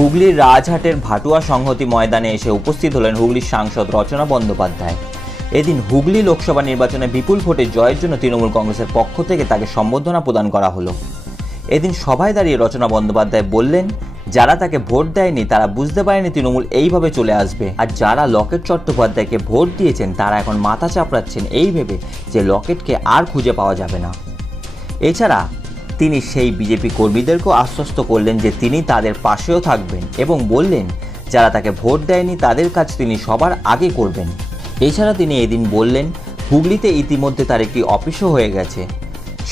হুগলির রাজহাটের ভাটুয়া সংহতি ময়দানে এসে উপস্থিত হলেন হুগলির সাংসদ রচনা বন্দ্যোপাধ্যায়। এদিন হুগলি লোকসভা নির্বাচনে বিপুল ভোটে জয়ের জন্য তৃণমূল কংগ্রেসের পক্ষ থেকে তাকে সম্বর্ধনা প্রদান করা হলো। এদিন সভায় দাঁড়িয়ে রচনা বন্দ্যোপাধ্যায় বললেন, যারা তাকে ভোট দেয়নি তারা বুঝতে পারেনি তৃণমূল এইভাবে চলে আসবে, আর যারা লকেট চট্টোপাধ্যায়কে ভোট দিয়েছেন তারা এখন মাথা চাপড়াচ্ছেন এই ভেবে যে লকেটকে আর খুঁজে পাওয়া যাবে না। এছাড়া তিনি সেই বিজেপি কর্মীদেরকেও আশ্বস্ত করলেন যে তিনি তাদের পাশেও থাকবেন এবং বললেন যারা তাকে ভোট দেয়নি তাদের কাজ তিনি সবার আগে করবেন। এছাড়া তিনি এদিন বললেন, হুগলিতে ইতিমধ্যে তার একটি অফিসও হয়ে গেছে।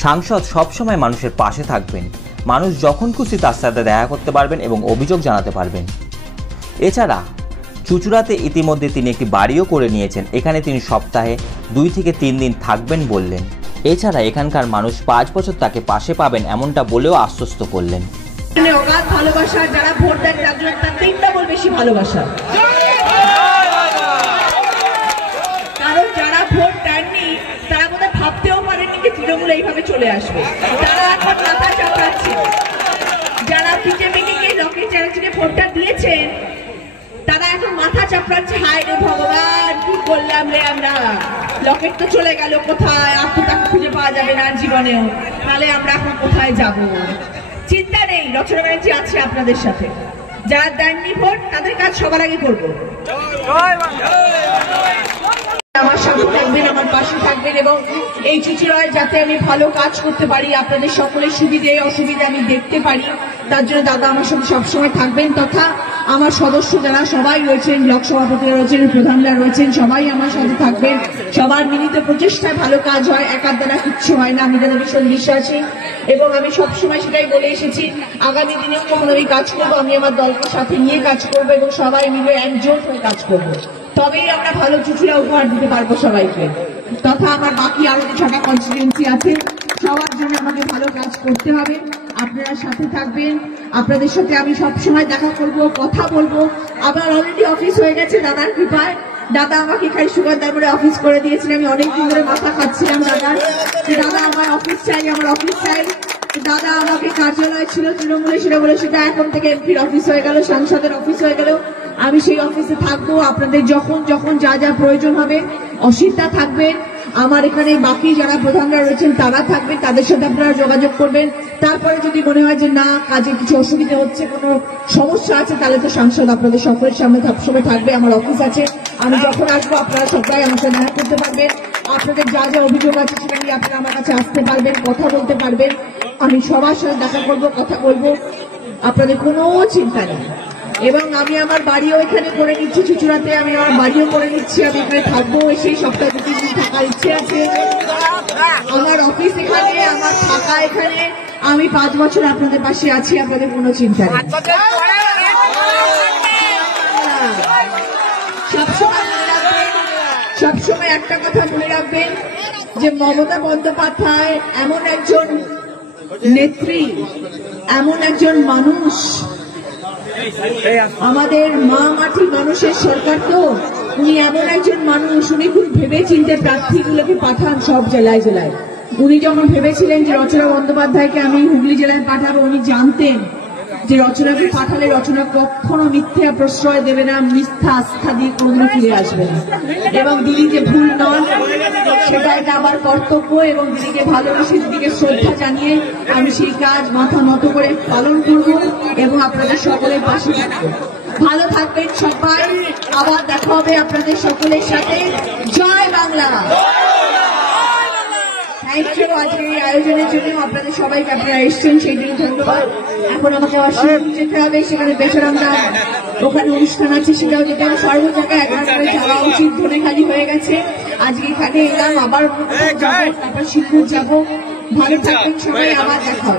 সাংসদ সবসময় মানুষের পাশে থাকবেন, মানুষ যখন খুশি তার সাথে দেখা করতে পারবেন এবং অভিযোগ জানাতে পারবেন। এছাড়া চুঁচুড়াতে ইতিমধ্যে তিনি একটি বাড়িও করে নিয়েছেন, এখানে তিনি সপ্তাহে 2 থেকে 3 দিন থাকবেন বললেন। এছাড়া এখানকার মানুষ 5 বছর তাকে পাশে পাবেন এমনটা বলেও আশ্বস্ত করলেন। ভালোবাসা যারা ভোট দেন তার 3 ডবল বেশি ভালোবাসা, কারণ যারা ভোট দেননি তারা বোধহয় ভাবতেও পারেনি যে তৃণমূল এইভাবে চলে আসবে। তারা এখন মাথা চাপড়াচ্ছে। যারা বিজেপিকে লকেট চ্যাটার্জিকে ভোটটা দিয়েছেন তারা এখন মাথা চাপড়াচ্ছে, হায় রে ভগবান কি করলাম রে আমরা, লকেট তো চলে গেল কোথায়, আর তো তাকে খুঁজে পাওয়া যাবে না জীবনেও, তাহলে আমরা এখন কোথায় যাব। চিন্তা নেই, রচনা ব্যানার্জি আছে আপনাদের সাথে। যারা দেননি ভোট তাদের কাজ সবার আগে করবো। আমার সাথে থাকবেন, আমার পাশে থাকবেন এবং এই চুঁচুড়ায় যাতে আমি ভালো কাজ করতে পারি, আপনাদের সকলের সুবিধে অসুবিধা আমি দেখতে পারি, তার জন্য দাদা আমার সাথে সবসময় থাকবেন। তথা আমার সদস্য যারা সবাই রয়েছেন, ব্লক সভাপতিরা রয়েছেন, প্রধানরা রয়েছেন, সবাই আমার সাথে থাকবেন। সবার মিলিত প্রচেষ্টায় ভালো কাজ হয়, একার দ্বারা কিচ্ছু হয় না, আমি তাদের ভীষণ বিশ্বাসী এবং আমি সবসময় সেটাই বলে এসেছি। আগামী দিনেও যখন আমি কাজ করবো আমি আমার দলকে সাথে নিয়ে কাজ করবো এবং সবাই মিলে একজোট হয়ে কাজ করবো, তবেই আমরা ভালো চুঁচুড়া উপহার দিতে পারবো সবাইকে। তথা আমার বাকি আরো 6টা কনস্টিটিউয়েন্সি আছে, সবার জন্য আমাকে ভালো কাজ করতে হবে। আপনারা সাথে থাকবেন, আপনাদের সাথে আমি সবসময় দেখা করবো, কথা বলবো। আমার অলরেডি অফিস হয়ে গেছে দাদার কৃপায়। দাদা আমাকে এখানে সুগারদারপুরে অফিস করে দিয়েছিলেন, আমি অনেকদিন ধরে মাথা খাচ্ছিলাম দাদা আমার অফিস চাই, আমার অফিস চাই। দাদা আমাকে কার্যালয় ছিল তৃণমূলে, সেটা বলে সেটা এখন থেকে এমপির অফিস হয়ে গেল, সাংসদের অফিস হয়ে গেল। আমি সেই অফিসে থাকবো, আপনাদের যখন যখন যা যা প্রয়োজন হবে অসিতদা থাকবেন, আমার এখানে বাকি যারা প্রধানরা রয়েছেন তারা থাকবেন, তাদের সাথে আপনারা যোগাযোগ করবেন। তারপরে যদি মনে হয় যে না কাজে কিছু অসুবিধা হচ্ছে, কোনো সমস্যা আছে, তাহলে তো সাংসদ আপনাদের সকলের সামনে সবসময় থাকবে। আমার অফিস আছে, আমি যখন আসবো আপনারা সবাই আমার সাথে দেখা করতে পারবেন। আপনাদের যা যা অভিযোগ আছে সেটা নিয়ে আপনারা আমার কাছে আসতে পারবেন, কথা বলতে পারবেন। আমি সবার সাথে দেখা করবো, কথা বলবো, আপনাদের কোনো চিন্তা নেই। এবং আমি আমার বাড়িও এখানে করে নিচ্ছি, চুঁচুড়াতে আমি আমার বাড়িও করে নিচ্ছি, আমি এখানে থাকবো, সেই সপ্তাহে 2-3 দিন থাকার ইচ্ছে আছে। আমার অফিস এখানে, আমার থাকা এখানে, আমি 5 বছর আপনাদের পাশে আছি, আপনাদের কোনো চিন্তা নেই। সবসময় একটা কথা মনে রাখবেন যে মমতা বন্দ্যোপাধ্যায় এমন একজন নেত্রী, এমন একজন মানুষ, আমাদের মা মাটি মানুষের সরকার, তো উনি এমন একজন মানুষ, উনি খুব ভেবে চিন্তে প্রার্থীগুলোকে পাঠান সব জেলায় জেলায়। উনি যখন ভেবেছিলেন যে রচনা বন্দ্যোপাধ্যায়কে আমি হুগলি জেলায় পাঠাবো, উনি জানতেন যে রচনাকে পাঠালে রচনা কখনো মিথ্যা প্রশ্রয় দেবে না, মিথ্যা আস্থা দিয়ে কোনোদিনও ফিরে আসবে না। এবং দিদিকে ভুল নন, সেটা এটা আমার কর্তব্য এবং দিদিকে ভালোবেসে, দিদিকে শ্রদ্ধা জানিয়ে আমি সেই কাজ মাথা নত করে পালন করব এবং আপনাদের সকলের পাশে থাকবো। ভালো থাকবেন সবাই, আবার দেখা হবে আপনাদের সকলের সাথে। জয় বাংলা। থ্যাংক ইউ আজকের এই আয়োজনের জন্য, আপনাদের সবাইকে আপনারা এসছেন সেই জন্য ধন্যবাদ। এখন আমাকে অসুবিধা যেতে হবে, সেখানে বেচারামরা ওখানে অনুষ্ঠান আছে, সেটাও যেতে হবে। সর্ব জায়গায় একবার যাওয়া উচিত, ধনেখালি হয়ে গেছে। আজকে এখানে এলাম, আবার যাবো, তারপর শিবপুর যাবো। ভালো থাকবেন সবাই, আবার দেখা হবে।